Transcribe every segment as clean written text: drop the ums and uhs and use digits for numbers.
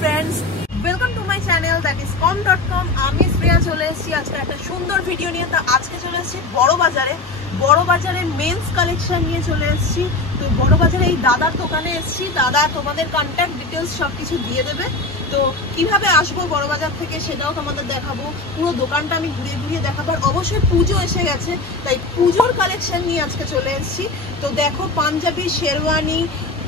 friends, welcome to my channel that is com.com. আমি শ্রেয়া চলে এসেছি আজকে একটা সুন্দর ভিডিও নিয়ে। তো আজকে চলে এসেছি বড় বাজারে মেন্স কালেকশন নিয়ে চলে এসেছি। তো বড় বাজারে এই দাদার দোকানে এসেছি। দাদা তোমাদের কন্ট্যাক্ট ডিটেলস সবকিছু দিয়ে দেবে। তো কিভাবে আসবো বড় বাজার থেকে সেটাও তোমাদের দেখাবো। পুরো দোকানটা আমি ঘুরিয়ে দেখাবো। আর অবশ্যই পুজো এসে গেছে, তাই পুজোর কালেকশন নিয়ে আজকে চলে এসেছি। তো দেখো পাঞ্জাবি, শেরওয়ানি,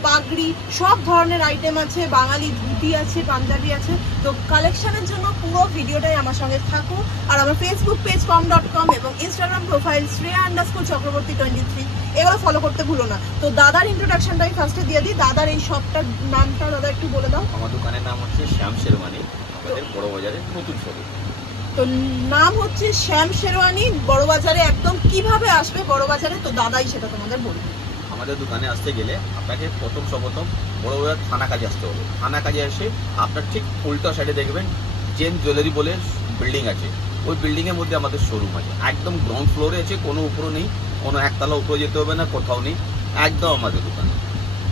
পাগড়ি সব ধরনের আইটেম আছে, বাঙালি ধুতি আছে, পাঞ্জাবি আছে। তো কালেকশনের জন্য পুরো ভিডিওটাই আমার সঙ্গে থাকো। আর আমার ফেসবুক পেজ com.com এবং ইনস্টাগ্রাম প্রোফাইল shreya_chakraborty23 এগুলো ফলো করতে ভুলো না। তো দাদার ইন্ট্রোডাকশনটা আমি ফার্স্টে দিয়ে দিই। দাদার এই শপটার নামটা দাদা একটু বলে দাও। আমার দোকানের নাম হচ্ছে শ্যাম শেরওয়ানি, আমাদের বড় বাজারে নতুন শোরুম। তো নাম হচ্ছে শ্যাম শেরওয়ানি, বড় বাজারে। একদম কিভাবে আসবে বড় বাজারে, তো দাদাই সেটা তোমাদের বলবে। আমাদের দোকানে আসতে গেলে আপনাকে প্রথম বড় বাজার থানা কাজে আসতে হবে। থানা কাজে এসে আপনার ঠিক উল্টো সাইডে দেখবেন জেন জুয়েলারি বলে বিল্ডিং আছে। ওই বিল্ডিং এর মধ্যে আমাদের শোরুম আছে। একদম গ্রাউন্ড ফ্লোরে আছে, কোনো উপরে নেই, কোনো একতলা উপরে যেতে হবে না, কোথাও নেই, একদম আমাদের দোকান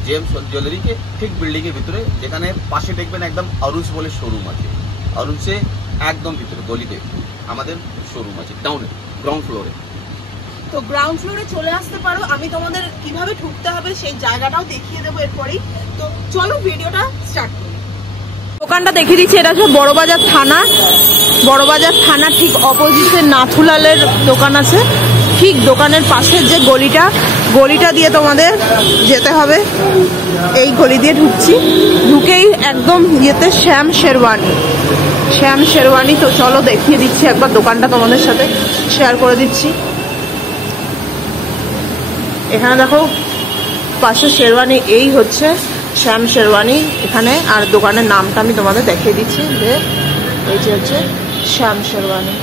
জেমস জুয়েলারিকে ঠিক বিল্ডিং এর ভিতরে, যেখানে পাশে দেখবেন একদম অরুস বলে শোরুম আছে। অরুসে একদম ভিতরে গলিতে আমাদের শোরুম আছে, ডাউনে গ্রাউন্ড ফ্লোরে। তো গ্রাউন্ড ফ্লোরে চলে আসতে পারো। আমি তোমাদের কিভাবে ঢুকতে হবে সেই জায়গাটাও দেখিয়ে দেবো এরপরেই। তো চলো ভিডিওটা স্টার্ট করি। দোকানটা দেখিয়ে দিচ্ছি। এটা হচ্ছে বড়বাজার থানা। বড়বাজার থানা ঠিক অপোজিটে নাথুলালের দোকান আছে। ঠিক দোকানের পাশের যে গলিটা দিয়ে তোমাদের যেতে হবে। এই গলি দিয়ে ঢুকছি, ঢুকেই একদম ইয়েতে শ্যাম শেরওয়ানি। তো চলো দেখিয়ে দিচ্ছি একবার দোকানটা তোমাদের সাথে শেয়ার করে দিচ্ছি। এখানে দেখো পাশে শেরওয়ানি, এই হচ্ছে শ্যাম শেরওয়ানি এখানে। আর দোকানের নামটা আমি তোমাদের দেখিয়ে দিচ্ছি যে এই যে হচ্ছে শ্যাম শেরওয়ানি।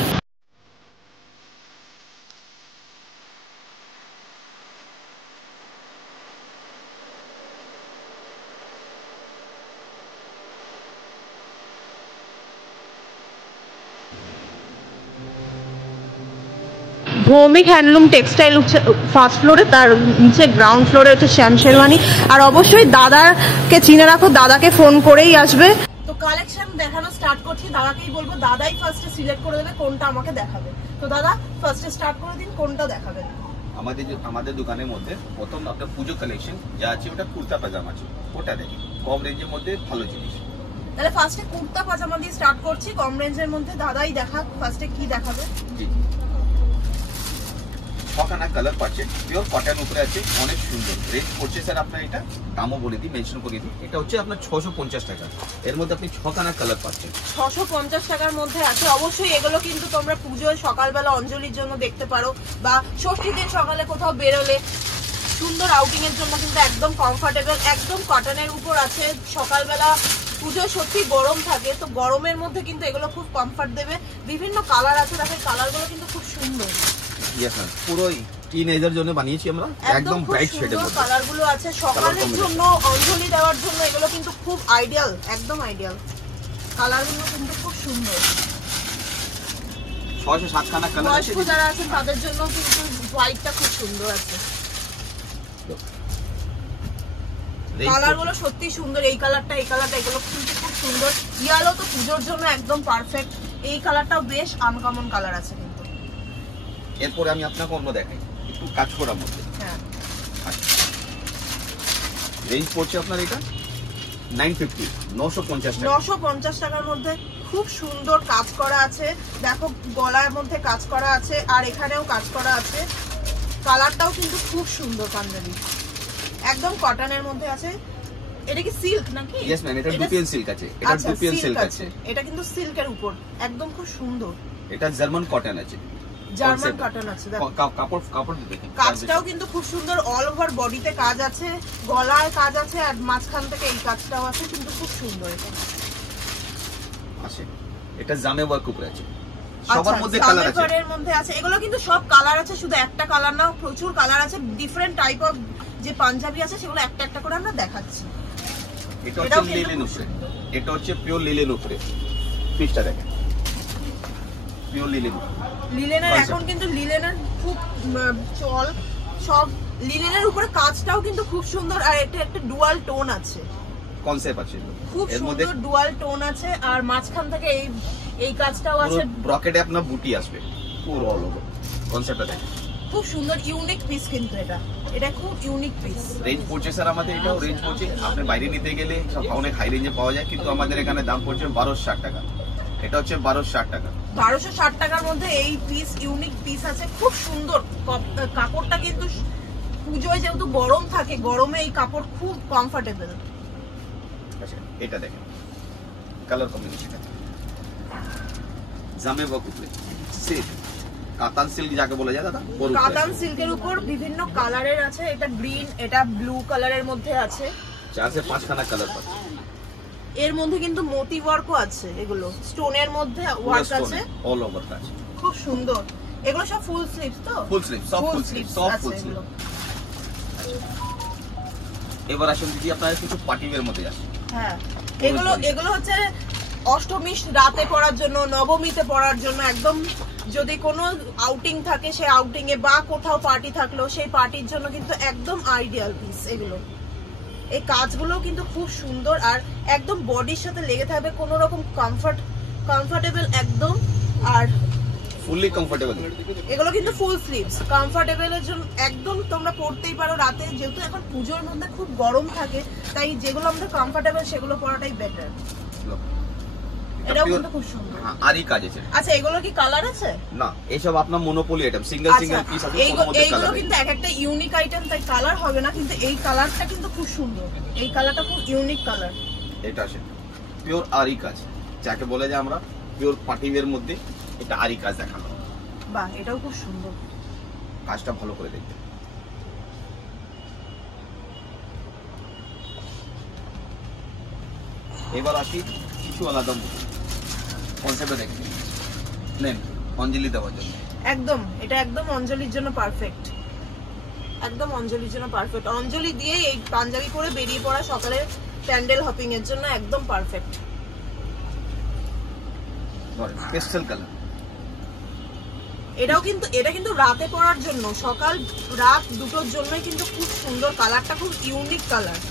ভৌমিক হ্যান্ডলুম টেক্সটাইল হচ্ছে ফার্স্ট ফ্লোরে, তার নিচে গ্রাউন্ড ফ্লোরে হচ্ছে শ্যাম শেরওয়ানি। আর অবশ্যই দাদাকে চিনে রাখো, দাদাকে ফোন করেই আসবে। তো কালেকশন দেখানো স্টার্ট করছি। দাদাকেই বলবো, দাদাই ফার্স্টে সিলেক্ট করে দেবে কোনটা আমাকে দেখাবে। তো দাদা ফার্স্টে স্টার্ট করে দিন, কোনটা দেখাবেন? আমাদের দোকানের মধ্যে প্রথম আপনার পুজো কালেকশন যা আছে ওটা কুর্তা পাজামা আছে, ওটা দেখি কম রেঞ্জের মধ্যে ভালো জিনিস। তাহলে ফার্স্টে কুর্তা পাজামা দিয়ে স্টার্ট করছি, কম রেঞ্জের মধ্যে। দাদাই দেখা ফার্স্টে কি দেখাবে? জি, ছখানা কালার পাচ্ছেন, পিওর কটন উপরে আছে, অনেক সুন্দর। রেট পড়ছে স্যার আপনার, এটা দামও বলে দিই, মেনশন করে দিই, এটা হচ্ছে আপনার 650 টাকা। এর মধ্যে আপনি ছখানা কালার পাচ্ছেন 650 টাকার মধ্যে আছে। অবশ্যই এগুলো কিন্তু তোমরা পুজোয় সকালবেলা অঞ্জলির জন্য দেখতে পারো, বা ষষ্ঠী দিন সকালে কোথাও বেরোলে সুন্দর আউটিং এর জন্য কিন্তু একদম কমফোর্টেবল, একদম কটনের উপর আছে। সকালবেলা পুজোয় সত্যি গরম থাকে, তো গরমের মধ্যে কিন্তু এগুলো খুব কমফর্ট দেবে। বিভিন্ন কালার আছে, দেখো কালারগুলো কিন্তু খুব সুন্দর। পুরো টিনেজার জন্য বানিয়েছি আমরা, একদম ব্রাইট শেডের মধ্যে কালারগুলো আছে। সকালের জন্য, অঞ্জলি দেওয়ার জন্য এগুলো কিন্তু খুব আইডিয়াল, একদম আইডিয়াল। কালারগুলো কিন্তু খুব সুন্দর। 6-7খানা কালার আছে। যারা আছেন তাদের জন্য কিন্তু হোয়াইটটা খুব সুন্দর আছে। কালারগুলো সত্যি সুন্দর। এই কালারটা এগুলো কিন্তু খুব সুন্দর। ইয়েলো তো পুজোর জন্য একদম পারফেক্ট। এই কালারটাও বেশ আনকমন কালার আছে কিন্তু। এরপরে আমি আপনাকে অন্য দেখাই, একটু কাজ করার মধ্যে। হ্যাঁ, রেঞ্জ পড়ছে আপনার এটা 950 টাকার মধ্যে। খুব সুন্দর কাজ করা আছে, দেখো গলার মধ্যে কাজ করা আছে, আর এখানেও কাজ করা আছে। কালারটাও কিন্তু খুব সুন্দর। পাঞ্জাবি একদম কটনের মধ্যে আছে। এটা কি সিল্ক নাকি? यस ম্যাম, এটা ডুপিয়ান সিল্ক আছে। এটা ডুপিয়ান সিল্ক আছে। এটা কিন্তু সিল্কের উপর একদম খুব সুন্দর। এটা জার্মান কটন আছে, জার্মান কটন আছে। দেখো কাপড় দেখেন, কাজটাও কিন্তু খুব সুন্দর। অল ওভার বডিতে কাজ আছে, গলায় কাজ আছে, আর মাঝখান থেকে এই কাজটাও আছে, কিন্তু খুব সুন্দর। এটা আছে, এটা জামে ওয়ার্ক উপরে আছে। সবার মধ্যে কালার আছে, এর মধ্যে আছে। এগুলো কিন্তু সব কালার আছে, শুধু একটা কালার না, প্রচুর কালার আছে। ডিফারেন্ট টাইপ অফ যে পাঞ্জাবি আছে সেগুলো একটা একটা করে আমরা দেখাচ্ছি। এটা হচ্ছে লিলেন উপরে, এটা হচ্ছে পিওর লিলেন উপরে। পিসটা দেখেন, পিওর লিলেন। লিলেনের এখন কিন্তু লিলেনের খুব চল। সব লিলেনের উপরে কাজটাও কিন্তু খুব সুন্দর। আর এটা একটা ডুয়াল টোন আছে, কনসেপ্ট আছে। খুব সুন্দর ডুয়াল টোন আছে, আর মাঝখান থেকে এই কাজটাও আছে, ব্রকেটে আপনার বুটি আসবে পুরো অল ওভার। কনসেপ্টটা দেখেন, খুব সুন্দর ইউনিক পিস, কিন্তু এটা খুব ইউনিক পিস। রেঞ্জ পড়ছে স্যার আমাদের, এটাও রেঞ্জ পড়ছে, আপনি বাইরে নিতে গেলে সব অনেক হাই রেঞ্জে পাওয়া যায়, কিন্তু আমাদের এখানে দাম পড়ছে 1260 টাকা। এটা হচ্ছে 1260 টাকা। 1260 টাকার মধ্যে এই পিস, ইউনিক পিস আছে, খুব সুন্দর। কাপড়টা কিন্তু পুজোয় যেহেতু গরম থাকে, গরমে এই কাপড় খুব কমফোর্টেবল। আচ্ছা এটা দেখেন, কালার কম্বিনেশন জামে বকুলে সিল্ক, কাতান সিল্ক যাকে বলা যায় দাদা, কাতান সিল্কের উপর বিভিন্ন কালারের আছে। এটা গ্রিন, এটা ব্লু কালারের মধ্যে আছে, 4 से 5 খানা কালার পাচ্ছে। এর মধ্যে কিন্তু মোতি ওয়ার্কও আছে, এগুলো স্টোনের মধ্যে ওয়ার্ক আছে, অল ওভার কাজ, খুব সুন্দর। এগুলো সব ফুল স্লিভস তো? ফুল স্লিভ, সব ফুল স্লিভ, সব ফুল স্লিভ। এবার আসুন দিদি আপনারা কিছু পার্টি ওয়্যার মধ্যে যাচ্ছে। হ্যাঁ, এগুলো হচ্ছে অষ্টমী রাতে পরার জন্য, নবমীতে পরার জন্য, একদম যদি কোনো আউটিং থাকে সেই আউটিং এ বা কোথাও পার্টি থাকলো সেই পার্টির জন্য কিন্তু একদম আইডিয়াল পিস এগুলো। এই কাজগুলো কিন্তু খুব সুন্দর, আর একদম বডির সাথে লেগে থাকবে, কোনো রকম কমফোর্টেবল একদম, আর ফুললি কমফোর্টেবল। এগুলো কিন্তু ফুল স্লিভস, কমফোর্টেবলের জন্য একদম তোমরা পরতেই পারো রাতে, যেহেতু এখন পুজোর মধ্যে খুব গরম থাকে, তাই যেগুলো আমাদের কমফোর্টেবল সেগুলো পরাটাই বেটার। এটাও কিন্তু খুব সুন্দর। আরই কাজ আছে। আচ্ছা এগুলো কি কালার আছে? না, এইসব আপনার monopoly item, single single piece আছে, কোনো মধ্যে কালার এইগুলো কিন্তু এক একটা ইউনিক আইটেম, তাই কালার হবে না, কিন্তু এই কালারটা কিন্তু খুব সুন্দর, এই কালারটা খুব ইউনিক কালার। এটা আছে পিওর আরি কাজ, যাকে বলে যে আমরা পিওর পার্টিওয়্যার মধ্যে এটা আরি কাজ দেখানো। বাহ, এটাও খুব সুন্দর, কাজটা ভালো করে দেখতে। এবার আসি কিছু আলাদা কনসেপ্টে দেখতে নেন, অঞ্জলি দেওয়ার জন্য একদম, এটা একদম অঞ্জলির জন্য পারফেক্ট, একদম অঞ্জলির জন্য পারফেক্ট। অঞ্জলি দিয়ে এই পাঞ্জাবি পরে বেরিয়ে পড়া সকালে প্যান্ডেল হপিং এর জন্য একদম পারফেক্ট। পেস্টেল কালার, এটা কিন্তু রাতে পরার জন্য, সকাল রাত দুটোর জন্যই কিন্তু খুব সুন্দর, কালারটা খুব ইউনিক কালার।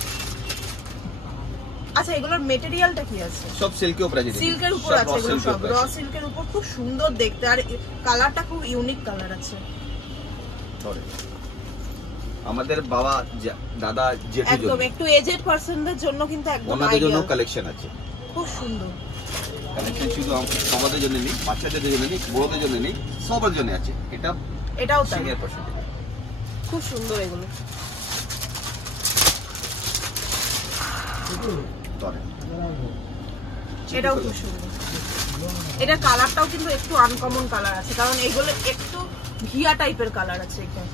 আচ্ছা এগুলোর মেটেরিয়ালটা কি আছে? সব সিল্কের উপর আছে, সিল্কের উপর আছে, এগুলো সব র সিল্কের উপর, খুব সুন্দর দেখতে, আর কালারটা খুব ইউনিক কালার আছে। আমাদের বাবা দাদা জেঠু একদম একটু এজেড পারসনদের জন্য কিন্তু একদম ওনাদের জন্য কালেকশন আছে, খুব সুন্দর কালেকশন। শুধু আমাদের জন্য নেই, বাচ্চাদের জন্য নেই, বড়দের জন্য নেই, সবার জন্য আছে। এটাও তাই, সিঙ্গেল পার্সেন্ট খুব সুন্দর এগুলো। এটাও খুব সুন্দর, এটা কালারটাও কিন্তু একটু আনকমন কালার আছে, কারণ এগুলো একটু ঘিয়া টাইপের কালার আছে এখানে।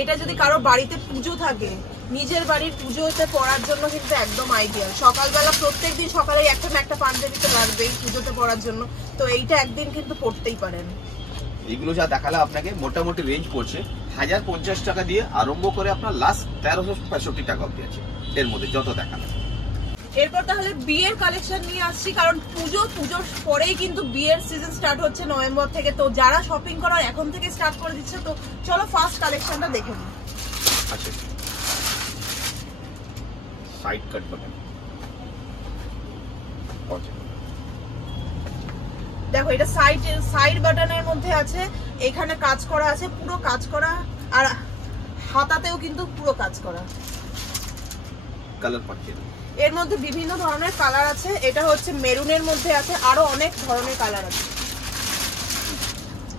এটা যদি কারো বাড়িতে পুজো থাকে, নিজের বাড়ির পুজোতে পরার জন্য কিন্তু একদম আইডিয়াল। সকালবেলা প্রত্যেকদিন সকালে একটা না একটা পাঞ্জাবি তো লাগবেই পুজোতে পরার জন্য, তো এইটা একদিন কিন্তু পরতেই পারেন। এগুলো যা দেখালে আপনাকে মোটামুটি রেঞ্জ পড়ছে 1050 টাকা দিয়ে আরম্ভ করে আপনার লাস্ট 1365 টাকা অবধি আছে, এর মধ্যে যত দেখালে। এরপর তাহলে বিয়ের কালেকশন নিয়ে আসছি, কারণ পুজোর পরেই কিন্তু বিয়ের সিজন স্টার্ট হচ্ছে নভেম্বর থেকে, তো যারা শপিং করার এখন থেকে স্টার্ট করে দিচ্ছে, তো চলো ফার্স্ট কালেকশনটা দেখে নিই। আচ্ছা সাইড কাট বাটন, দেখো এটা সাইড বাটনের মধ্যে আছে, এখানে কাজ করা আছে, পুরো কাজ করা, আর হাতাতেও কিন্তু পুরো কাজ করা। কালার পাচ্ছেন, এর মধ্যে বিভিন্ন ধরনের কালার আছে, এটা হচ্ছে মেরুনের মধ্যে আছে, আরো অনেক ধরনের কালার আছে।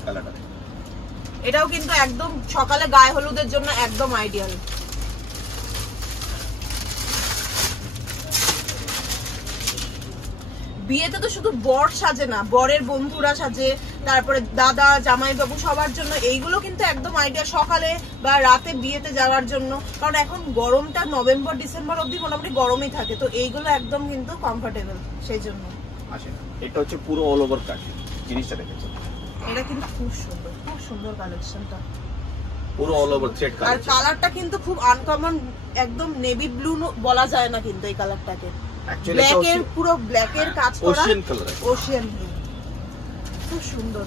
কালারটা এটাও কিন্তু একদম সকালে গায়ে হলুদের জন্য একদম আইডিয়াল। বিয়েতে তো শুধু বর সাজে না, বরের বন্ধুরা সাজে, তারপরে দাদা জামাইবাবু সবার জন্য এইগুলো কিন্তু একদম আইডিয়া, সকালে বা রাতে বিয়েতে যাওয়ার জন্য, কারণ এখন গরমটা নভেম্বর ডিসেম্বর অবধি মোটামুটি গরমই থাকে, তো এইগুলো একদম কিন্তু কমফোর্টেবল সেই জন্য। আচ্ছা এটা হচ্ছে পুরো অল ওভার কাজ, জিনিসটা দেখেছো, এটা কিন্তু খুব সুন্দর কালেকশনটা, পুরো অল ওভার থ্রেড কাজ, আর কালারটা কিন্তু খুব আনকমন, একদম নেভি ব্লু বলা যায় না কিন্তু এই কালারটাকে, ব্ল্যাকের পুরো ব্ল্যাকের কাজ করা, ওশিয়ান কালার, ওশিয়ান ব্লু, খুব সুন্দর।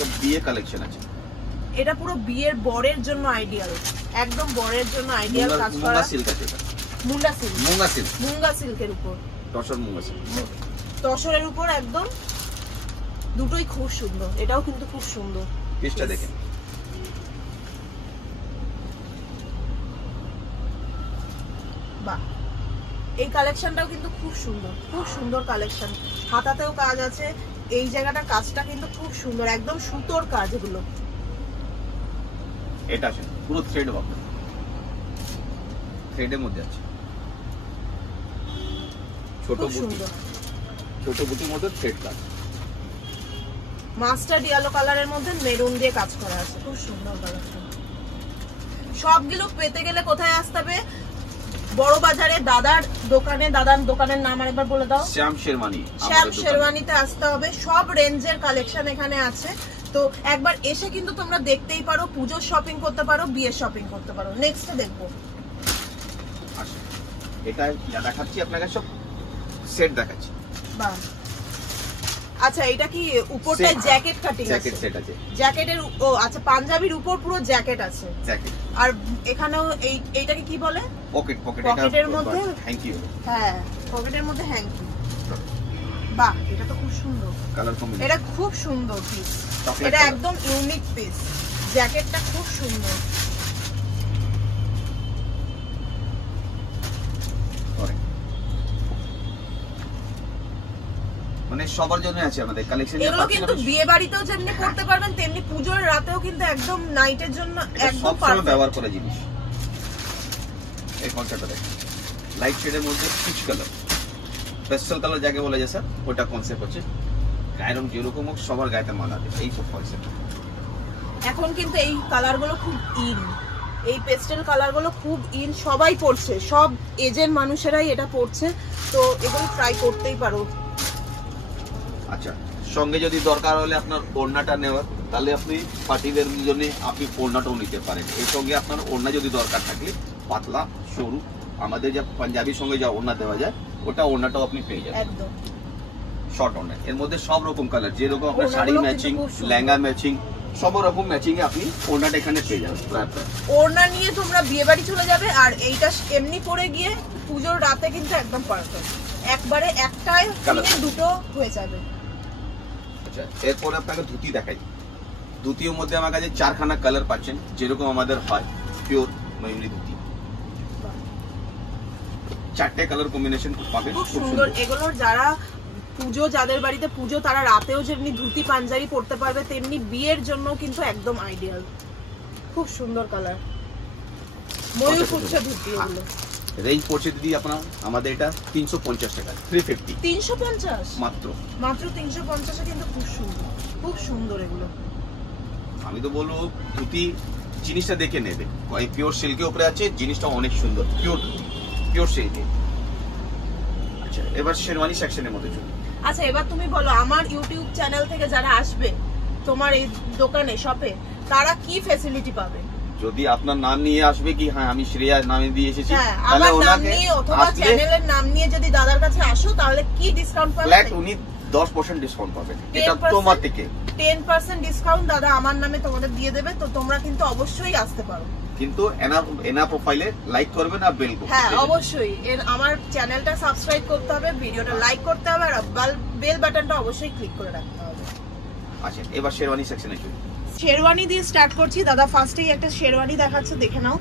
সব বিয়ে কালেকশন আছে। এটা পুরো বিয়ের বরের জন্য আইডিয়াল, একদম বরের জন্য আইডিয়াল কাজ করা। মুঙ্গা সিল্ক আছে, মুন্ডা সিল্ক, মুঙ্গা সিল্কের উপর, তসর মুঙ্গা সিল্ক, তসরের উপর একদম, দুটোই খুব সুন্দর। এটাও কিন্তু খুব সুন্দর, পিসটা দেখেন। বাহ, এই কালেকশনটাও কিন্তু খুব সুন্দর, খুব সুন্দর কালেকশন। হাতাতেও কাজ আছে, এই জায়গাটা কাজটা কিন্তু খুব সুন্দর, একদম সুতোর কাজ এগুলো। এটা আছে পুরো থ্রেড ওয়ার্ক, থ্রেডের মধ্যে আছে, ছোট বুটি, ছোট বুটির মধ্যে থ্রেড কাজ, মাস্টার্ড ইয়েলো কালারের মধ্যে মেরুন দিয়ে কাজ করা আছে, খুব সুন্দর কালেকশন। সবগুলো পেতে গেলে কোথায় আসতে হবে? বড় বাজারে দাদার দোকানে। দাদার দোকানের নাম আরেকবার বলে দাও। শ্যাম শেরওয়ানি। শ্যাম শেরওয়ানিতে আসতে হবে, সব রেঞ্জের কালেকশন এখানে আছে। তো একবার এসে কিন্তু তোমরা দেখতেই পারো, পুজোর শপিং করতে পারো, বিয়ের শপিং করতে পারো। নেক্সট দেখবো, এটা যা দেখাচ্ছি আপনাকে সব সেট দেখাচ্ছি। বাহ, আচ্ছা এটা কি উপরটা জ্যাকেট কাটিং আছে? জ্যাকেট সেট আছে, জ্যাকেটের, ও আচ্ছা, পাঞ্জাবির উপর পুরো জ্যাকেট আছে, জ্যাকেট। আর এখানেও এইটাকে কি বলে? পকেট, পকেটের মধ্যে হ্যাঙ্কি। হ্যাঁ, পকেটের মধ্যে হ্যাঙ্কি। বাহ, এটা তো খুব সুন্দর কালার কম্বিনেশন, এটা খুব সুন্দর পিস, এটা একদম ইউনিক পিস। জ্যাকেটটা খুব সুন্দর। মানে সবার জন্য আছে আমাদের কালেকশন। এগুলো কিন্তু বিয়ে বাড়িতেও যেমনি পড়তে পারবেন, তেমনি পুজোর রাতেও কিন্তু একদম নাইটের জন্য একদম পারফেক্ট ব্যবহার করা জিনিস। এই কনসেপ্টটা দেখুন, লাইট শেডের মধ্যে পিচ কালার, পেস্টেল কালার যাকে বলা যায় স্যার, ওটা কনসেপ্ট হচ্ছে। গায়ের রং যেরকম হোক সবার গায়েতে মানাবে, এই সব কনসেপ্ট। এখন কিন্তু এই কালারগুলো খুব ইন, এই পেস্টেল কালারগুলো খুব ইন, সবাই পড়ছে, সব এজের মানুষেরাই এটা পড়ছে। তো এগুলো ট্রাই করতেই পারো। আচ্ছা, সঙ্গে যদি দরকার হলে আপনার ওড়নাটা নেওয়ার, তাহলে আপনি পার্টিদের জন্য আপনি ওড়নাটাও নিতে পারেন। এর সঙ্গে আপনার ওড়না যদি দরকার থাকলে পাতলা সরু, আমাদের যে পাঞ্জাবির সঙ্গে যা ওড়না দেওয়া যায়, ওটা ওড়নাটাও আপনি পেয়ে যাবেন একদম শর্ট ওড়না। এর মধ্যে সব রকম কালার, যেরকম আপনার শাড়ি ম্যাচিং, লেহেঙ্গা ম্যাচিং, সব রকম ম্যাচিং এ আপনি ওড়নাটা এখানে পেয়ে যাবেন। ওড়না নিয়ে তোমরা বিয়ে বাড়ি চলে যাবে, আর এইটা এমনি পরে গিয়ে পুজোর রাতে কিন্তু একদম পারফেক্ট, একবারে একটাই দুটো হয়ে যাবে। আচ্ছা, এরপরে আপনাকে ধুতি দেখাই। ধুতির মধ্যে আমার কাছে 4খানা কালার পাচ্ছেন, যেরকম আমাদের হয় পিওর ময়ূরী ধুতি। 4টে কালার কম্বিনেশন পাবেন, খুব সুন্দর। এগুলোর যারা পুজো, যাদের বাড়িতে পুজো, তারা রাতেও যেমনি ধুতি পাঞ্জাবি পরতে পারবে, তেমনি বিয়ের জন্য কিন্তু একদম আইডিয়াল। খুব সুন্দর কালার, ময়ূর পুচ্ছ ধুতি। এগুলো রেঞ্জ পড়ছে দিদি আপনার আমাদের এটা 350 টাকা, 350। 350 মাত্র 350-এ কিন্তু খুব সুন্দর, খুব সুন্দর এগুলো। আমি তো বলবো ধুতি জিনিসটা দেখে নেবে, পিওর সিল্কের উপরে আছে, জিনিসটা অনেক সুন্দর, পিওর সিল্কে। আচ্ছা, এবার শেরওয়ানি সেকশনের মধ্যে চলুন। আচ্ছা, এবার তুমি বলো, আমার ইউটিউব চ্যানেল থেকে যারা আসবে তোমার এই দোকানে, শপে, তারা কি ফ্যাসিলিটি পাবে? যদি আপনার নাম নিয়ে আসবে কি হ্যাঁ আমি শ্রেয়া নামে দিয়ে এসেছি, তাহলে আমার নাম নিয়ে অথবা চ্যানেলের নাম নিয়ে যদি দাদার কাছে আসো, তাহলে কি ডিসকাউন্ট পাবে? ফ্ল্যাট উনি 10% ডিসকাউন্ট পাবেন। এটা তোমার থেকে 10% ডিসকাউন্ট দাদা আমার নামে তোমাদের দিয়ে দেবে। তো তোমরা কিন্তু অবশ্যই আসতে পারো, কিন্তু এনা প্রোফাইলে লাইক করবেন আর বেল করবেন। হ্যাঁ অবশ্যই, আমার চ্যানেলটা সাবস্ক্রাইব করতে হবে, ভিডিওটা লাইক করতে হবে, আর বেল বাটনটা অবশ্যই ক্লিক করে রাখতে হবে। আচ্ছা, এবার শেরওয়ানি সেকশনে চলুন। শেরওয়ানি দিয়ে স্টার্ট করছি। দাদা ফার্স্টেই একটা শেরওয়ানি দেখাচ্ছে, দেখে নাও।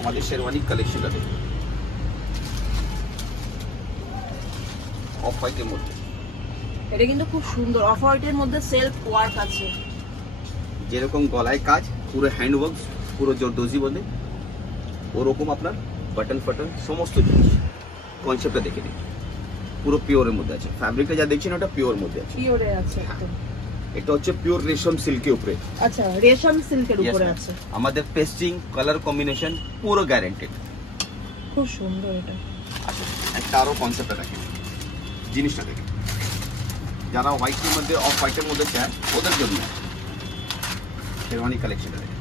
আমাদের শেরওয়ানি কালেকশনটা দেখুন, অফ হোয়াইটের মধ্যে। এটা কিন্তু খুব সুন্দর, অফ হোয়াইটের মধ্যে সেলফ ওয়ার্ক আছে, যেরকম গলায় কাজ, পুরো হ্যান্ড ওয়ার্ক, পুরো জর্দোজি বলে, ওরকম আপনার বাটন ফাটন সমস্ত জিনিস। কনসেপ্টটা দেখে নিন, পুরো পিওরের মধ্যে আছে। ফ্যাব্রিকটা যা দেখছেন ওটা পিওর মধ্যে আছে, পিওরে আছে একদম। এটা হচ্ছে পিওর রেশম সিল্কের উপরে। আচ্ছা, রেশম সিল্কের উপরে আছে। আমাদের পেস্টিং কালার কম্বিনেশন পুরো গ্যারান্টেড, খুব সুন্দর এটা। আচ্ছা, একটা আরো কনসেপ্টটা দেখেন, জিনিসটা দেখেন। যারা হোয়াইটের মধ্যে, অফ হোয়াইটের মধ্যে চায় ওদের জন্য শেরওয়ানি কালেকশনটা দেখেন।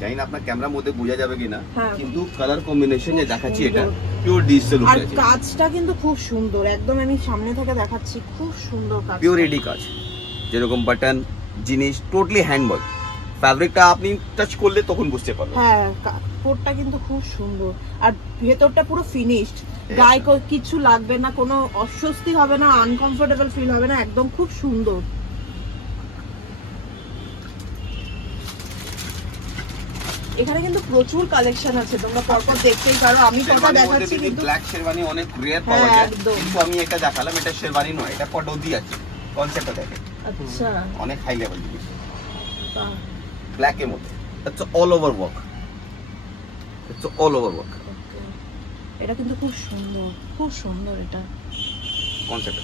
জানি না আপনার ক্যামেরার মধ্যে বোঝা যাবে কিনা, হ্যাঁ। কিন্তু কালার কম্বিনেশন যে দেখাচ্ছি এটা সুন্দর। পিওর ডিজিটাল আর উপরে আছে, কাজটা কিন্তু খুব সুন্দর, একদম আমি সামনে থেকে দেখাচ্ছি, খুব সুন্দর কাজ, পিওর এডি কাজ, যেরকম বাটন জিনিস টোটালি হ্যান্ডওয়ার্ক। ফ্যাব্রিকটা আপনি টাচ করলে তখন বুঝতে পারবেন। হ্যাঁ কাপড়টা কিন্তু খুব সুন্দর, আর ভেতরটা পুরো ফিনিশড, গায়ে কিছু লাগবে না, কোনো অস্বস্তি হবে না, আনকমফোর্টেবল ফিল হবে না, একদম খুব সুন্দর। এখানে কিন্তু প্রচুর কালেকশন আছে, তোমরা পরপর দেখতেই পারো। আমি কথা দেখাচ্ছি কিন্তু ব্ল্যাক শেরওয়ানি অনেক রেয়ার হ্যাঁ, পাওয়া যায়, একদম। কিন্তু আমি এটা দেখালাম, এটা শেরওয়ানি নয়, এটা পটৌদি আছে, কনসেপ্টটা দেখেন, আচ্ছা অনেক হাই লেভেল জিনিস, বাহ, ব্ল্যাক এর মধ্যে, it's all over work, it's all over work okay. এটা কিন্তু খুব সুন্দর, খুব সুন্দর এটা কনসেপ্ট,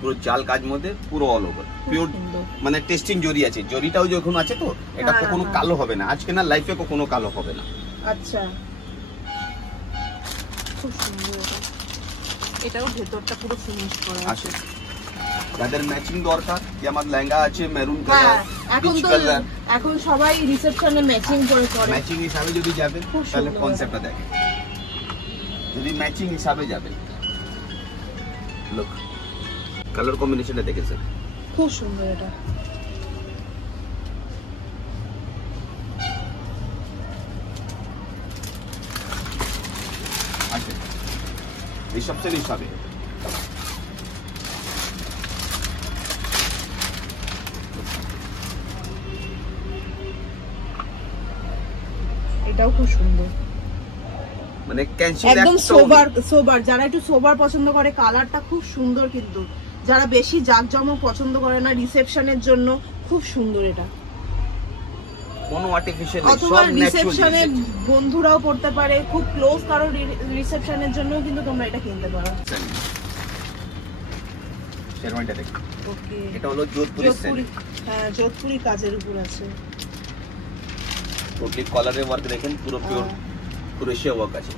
পুরো জাল কাজ মধ্যে পুরো অল ওভার খুব পিওর, সুন্দর। মানে টেস্টিং জরি আছে, জরিটাও যখন আছে তো এটা হ্যাঁ, কখনো হ্যাঁ। কালো হবে না, আজকে না লাইফে কখনো কালো হবে না। আচ্ছা খুব সুন্দর এটা। এটাও ভেতরটা পুরো ফিনিশ করা আছে। আসে যাদের ম্যাচিং দরকার, যে আমার লেহেঙ্গা আছে মেরুন হ্যাঁ, কালার, এখন পিচ তো কালার, এখন সবাই রিসেপশনে ম্যাচিং করে করে। ম্যাচিং হিসাবে যদি যাবেন খুব তাহলে সুন্দর। কনসেপ্টটা দেখেন, যদি ম্যাচিং হিসাবে যাবেন, লুক কালার কম্বিনেশনটা দেখেছেন, খুব সুন্দর এটা। আসে রিসেপশন হিসাবে এটাও খুব সুন্দর, মানে ক্যান্সেল একদম সোবার সোবার, যারা একটু সোবার পছন্দ করে, কালারটা খুব সুন্দর, কিন্তু যারা বেশি জাঁকজমক পছন্দ করে না রিসেপশনের জন্য, খুব সুন্দর এটা। কোনো আর্টিফিশিয়াল অথবা রিসেপশনে বন্ধুরাও পড়তে পারে, খুব ক্লোজ কারো রিসেপশনের জন্য কিন্তু তোমরা এটা কিনতে পারো। শেরওয়ানিটা দেখুন, ওকে, এটা হলো যোধপুরি যোধপুরি, হ্যাঁ যোধপুরি কাজের উপর আছে। টোটালি কলারের ওয়ার্ক দেখেন, পুরো পিওর ক্রোশিয়া ওয়ার্ক আছে,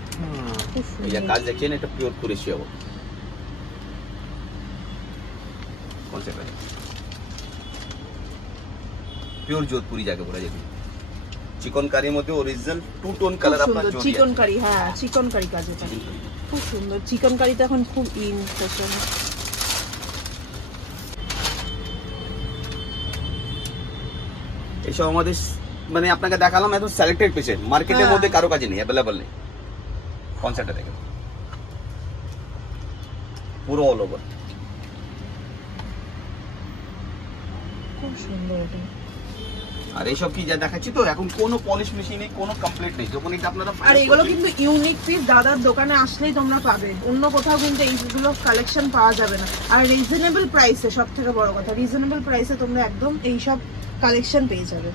খুব এই যে সুন্দর। কাজ দেখছেন এটা পিওর ক্রোশিয়া ওয়ার্ক কনসেপ্ট আছে, পিওর যোধপুরি যাকে বলা যায়, চিকন কারির মধ্যে অরিজিনাল টু টোন কালার আপনার জড়িয়ে চিকন কারি, হ্যাঁ চিকন কারি কাজ এটা খুব সুন্দর। চিকন কারি তো এখন খুব ইন ফ্যাশন। এসব আমাদের মানে আপনাকে দেখালাম একদম সিলেক্টেড পিসে, মার্কেটের হ্যাঁ। মধ্যে কারো কাছে নেই, অ্যাভেলেবল নেই, কনসেপ্টটা দেখেন পুরো অল ওভার, খুব সুন্দর এটা। আর এইসব কি যা দেখাচ্ছি তো এখন কোনো পলিশ মেশিন নেই, কোনো কমপ্লিট নেই, যখন এটা আপনারা আর এগুলো কিন্তু ইউনিক পিস, দাদার দোকানে আসলেই তোমরা পাবে, অন্য কোথাও কিন্তু এইগুলো কালেকশন পাওয়া যাবে না। আর রিজনেবল প্রাইসে, সব থেকে বড় কথা, রিজনেবল প্রাইসে তোমরা একদম এইসব কালেকশন পেয়ে যাবে।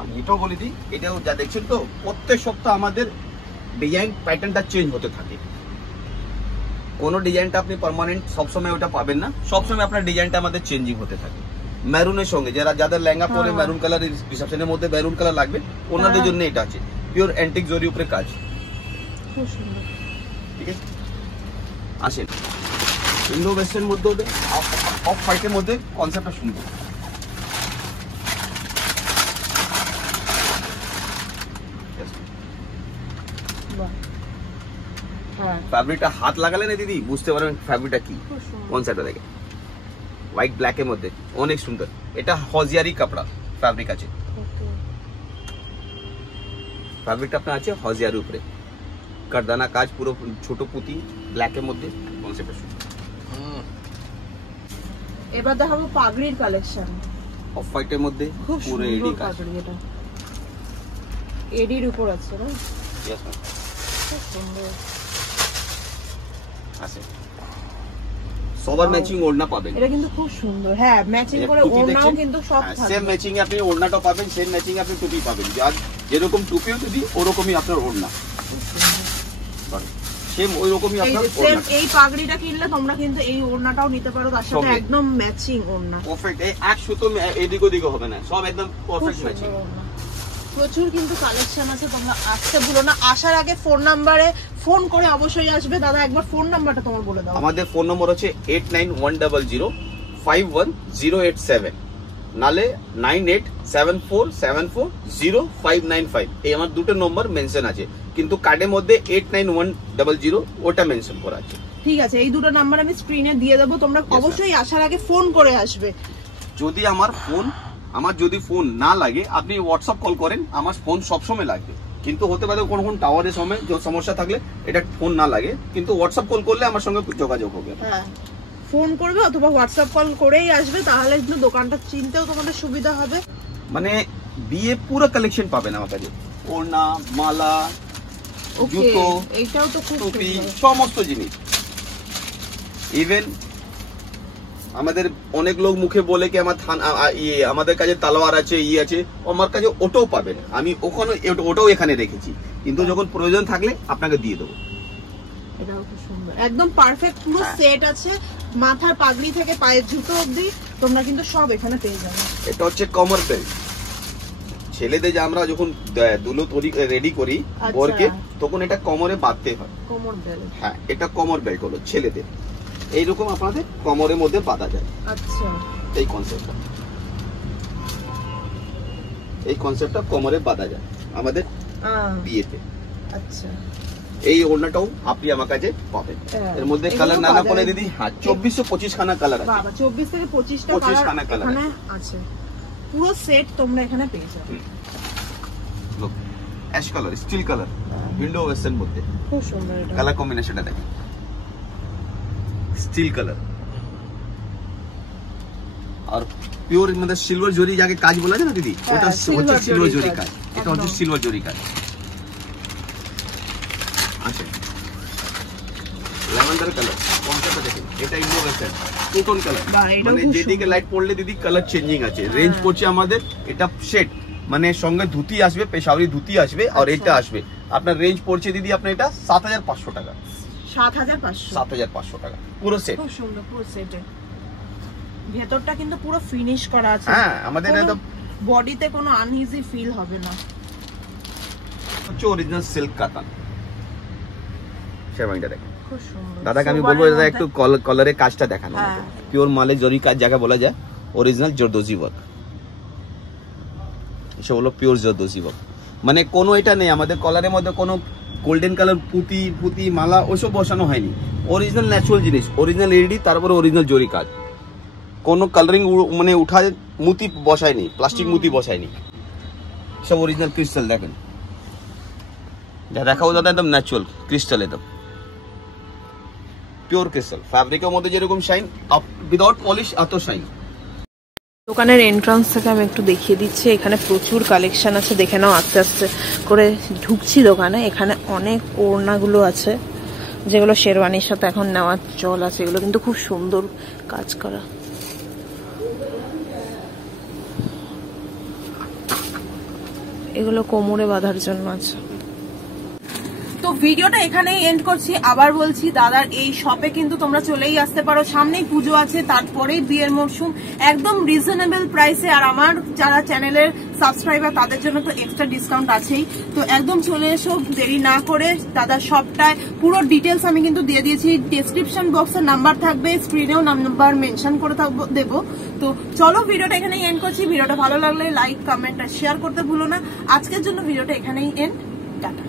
আমি এটাও বলে দিই, এটাও যা দেখছেন তো প্রত্যেক সপ্তাহ আমাদের ডিজাইন প্যাটার্নটা চেঞ্জ হতে থাকে, কোনো ডিজাইনটা আপনি পার্মানেন্ট সবসময় ওটা পাবেন না, সবসময় আপনার ডিজাইনটা আমাদের চেঞ্জিং হতে থাকে। মেরুনের সঙ্গে যাদের লেহেঙ্গা পরে হ্যাঁ। মেরুন কালার, রিসেপশনের মধ্যে মেরুন কালার লাগবে, ওনাদের হ্যাঁ। জন্য এটা আছে পিওর অ্যান্টিক জরি উপরে কাজ, খুব সুন্দর। ঠিক আছে। আসেন ইন্ডো ওয়েস্টার্ন মধ্যে অফ হোয়াইটের মধ্যে কনসেপ্টটা সুন্দর, বাহ, হ্যাঁ ফ্যাব্রিকটা হাত লাগালে না দিদি বুঝতে পারবেন ফ্যাব্রিকটা কি, খুব সুন্দর। কনসেপ্টটা দেখে হোয়াইট ব্ল্যাকের মধ্যে অনেক সুন্দর, এটা হজিয়ারি কাপড়া ফ্যাব্রিক আছে, ওকে, ফ্যাব্রিকটা আপনার আছে হজিয়ার উপরে, কারদানা কাজ পুরো ছোট পুঁতি ব্ল্যাকের মধ্যে, কনসেপ্টটা সুন্দর। এবার দেখাবো পাগড়ির কালেকশন। অফ হোয়াইটের মধ্যে খুব পুরো এডি সুন্দর কাজ, পাগড়ি, এটা এডির উপর আছে না, Yes, ma'am. খুব সুন্দর। আছে সবার Wow. ম্যাচিং ওড়না পাবেন, এটা কিন্তু খুব সুন্দর, হ্যাঁ ম্যাচিং করে ওড়নাও কিন্তু সব সেম থাকবে। ম্যাচিং এ আপনি ওড়নাটা পাবেন, সেম ম্যাচিং আপনি টুপি পাবেন, যার যেরকম টুপিও যদি ওরকমই আপনার ওড়না, সেম ওই রকমই এই আপনার যে সেম ওড়না, এই পাগড়িটা কিনলে তোমরা কিন্তু এই ওড়নাটাও নিতে পারো, তার সাথে সঙ্গে। একদম ম্যাচিং ওড়না, পারফেক্ট, এই এক সুতো এদিক ওদিকে হবে না, সব একদম খুব পারফেক্ট সুন্দর ম্যাচিং। ওড়না। প্রচুর কিন্তু কালেকশন আছে, তোমরা আসতে ভুলো না। আসার আগে ফোন নাম্বারে ফোন করে অবশ্যই আসবে। দাদা একবার ফোন নাম্বারটা তোমার বলে দাও। আমাদের ফোন নম্বর হচ্ছে 8910051087, নালে 9874740595 এই আমার দুটো নম্বর মেনশন আছে, কিন্তু কার্ডের মধ্যে 8910 ওটা মেনশন করা আছে। ঠিক আছে, এই দুটো নাম্বার আমি স্ক্রিনে দিয়ে দেবো, তোমরা অবশ্যই আসার আগে ফোন করে আসবে। যদি আমার যদি ফোন না লাগে আপনি হোয়াটসঅ্যাপ কল করেন, আমার ফোন সবসময় লাগবে, কিন্তু হতে পারে কোন কোন টাওয়ারের সময় সমস্যা থাকলে এটা ফোন না লাগে, কিন্তু হোয়াটসঅ্যাপ কল করলে আমার সঙ্গে যোগাযোগ হবে। হ্যাঁ, ফোন করবে অথবা হোয়াটসঅ্যাপ কল করেই আসবে, তাহলে একটু দোকানটা চিনতেও তোমাদের সুবিধা হবে। মানে বিয়ে পুরো কালেকশন পাবেন আমার কাছে, ওড়না, মালা, জুতো, এইটাও তো খুব টুপি, সমস্ত জিনিস। ইভেন আমাদের অনেক লোক মুখে বলে কি আমার আমাদের কাছে তালোয়ার আছে, আছে, আমার কাছে ওটাও পাবেন, আমি ওখানে ওটাও এখানে রেখেছি, কিন্তু যখন প্রয়োজন থাকলে আপনাকে দিয়ে দেবো। এটাও খুব সুন্দর, একদম পারফেক্ট পুরো সেট আছে, মাথার পাগড়ি থেকে পায়ের জুতো অবধি তোমরা কিন্তু সব এখানে পেয়ে যাবে। এটা হচ্ছে কমর বেল্ট, ছেলেদের যে আমরা যখন দুলো রেডি করি বরকে, তখন এটা কোমরে বাঁধতে হয়, কোমর বেল্ট। হ্যাঁ, এটা কোমর বেল্ট হলো ছেলেদের, এইরকম আপনাদের কোমরের মধ্যে বাঁধা যায়। আচ্ছা, এই কনসেপ্টটা কোমরে বাঁধা যায় আমাদের বিয়েতে। আচ্ছা, এই ওড়নাটাও আপনি আমার কাছে পাবেন, এর মধ্যে কালার নানা করে দিদি। হ্যাঁ, 24-25 খানা কালার আছে, বাবা 24 থেকে 25 খানা কালার আছে, পুরো সেট তোমরা এখানে পেয়ে যাবে। Look, ash colour, steel colour, window western মধ্যে খুব সুন্দর এটা কালার কম্বিনেশনটা দেখেন, স্টিল কালার আর পিওর মানে সিলভার জরি যাকে কাজ বলা যায় না দিদি, ওটা হচ্ছে সিলভার জরি কাজ, এটা হচ্ছে সিলভার জরি কাজ। আচ্ছা, ল্যাভেন্ডার কালার কনসেপ্টটা দেখেন, এটা Indo western two tone colour, মানে যেদিকে লাইট পড়লে দিদি কালার চেঞ্জিং আছে। রেঞ্জ পড়ছে আমাদের, এটা সেট মানে সঙ্গে ধুতি আসবে, পেশাওয়ারি ধুতি আসবে, আর এটা আসবে আপনার রেঞ্জ পড়ছে দিদি আপনার এটা 7500 টাকা। 7500 টাকা পুরো সেট, খুব সুন্দর পুরো সেটে। ভেতরটা কিন্তু পুরো ফিনিশ করা আছে। হ্যাঁ, আমাদের একদম বডিতে কোনো আনইজি ফিল হবে না। হচ্ছে অরিজিনাল সিল্ক কাতান। শেরওয়ানিটা দেখেন খুব সুন্দর। দাদাকে আমি বলবো এটা একটু কলারের কাজটা দেখানো, পিওর মালে জরি কাজ যাকে বলা যায়, অরিজিনাল জরদোজি ওয়ার্ক, এসব হলো পিওর জরদোজি ওয়ার্ক। মানে কোনো এটা নেই আমাদের কলারের মধ্যে কোনো গোল্ডেন কালার পুঁতি মালা ওসব বসানো হয়নি, অরিজিনাল ন্যাচারাল জিনিস, অরিজিনাল এলইডি, তারপরে অরিজিনাল জরি কাজ, কোনো কালারিং মানে উঠা মুতি বসায়নি, প্লাস্টিক মুতি বসায়নি, সব অরিজিনাল ক্রিস্টাল। দেখেন যা দেখাবো দাদা একদম ন্যাচারাল ক্রিস্টাল, একদম পিওর ক্রিস্টাল, ফ্যাব্রিকের মধ্যে যেরকম শাইন, উইদাউট পলিশ এত শাইন। দোকানের এন্ট্রান্স থেকে আমি একটু দেখিয়ে দিচ্ছি, এখানে প্রচুর কালেকশন আছে, দেখে নাও। আস্তে আস্তে করে ঢুকছি দোকানে, এখানে অনেক ওড়নাগুলো আছে যেগুলো শেরওয়ানির সাথে এখন নেওয়ার চল আছে, এগুলো কিন্তু খুব সুন্দর কাজ করা। এগুলো কোমরে বাঁধার জন্য আছে। তো ভিডিওটা এখানেই এন্ড করছি। আবার বলছি, দাদার এই শপে কিন্তু তোমরা চলেই আসতে পারো, সামনেই পুজো আছে, তারপরেই বিয়ের মরশুম, একদম রিজনেবল প্রাইসে। আর আমার যারা চ্যানেলের সাবস্ক্রাইবার তাদের জন্য তো এক্সট্রা ডিসকাউন্ট আছেই, তো একদম চলে এসো দেরি না করে। দাদার শপটায় পুরো ডিটেলস আমি কিন্তু দিয়ে দিয়েছি, ডেসক্রিপশন বক্সের নাম্বার থাকবে, স্ক্রিনেও নাম্বার মেনশন করে দেবো। তো চলো ভিডিওটা এখানেই এন্ড করছি। ভিডিওটা ভালো লাগলে লাইক, কমেন্ট আর শেয়ার করতে ভুলো না। আজকের জন্য ভিডিওটা এখানেই এন্ড, টাটা।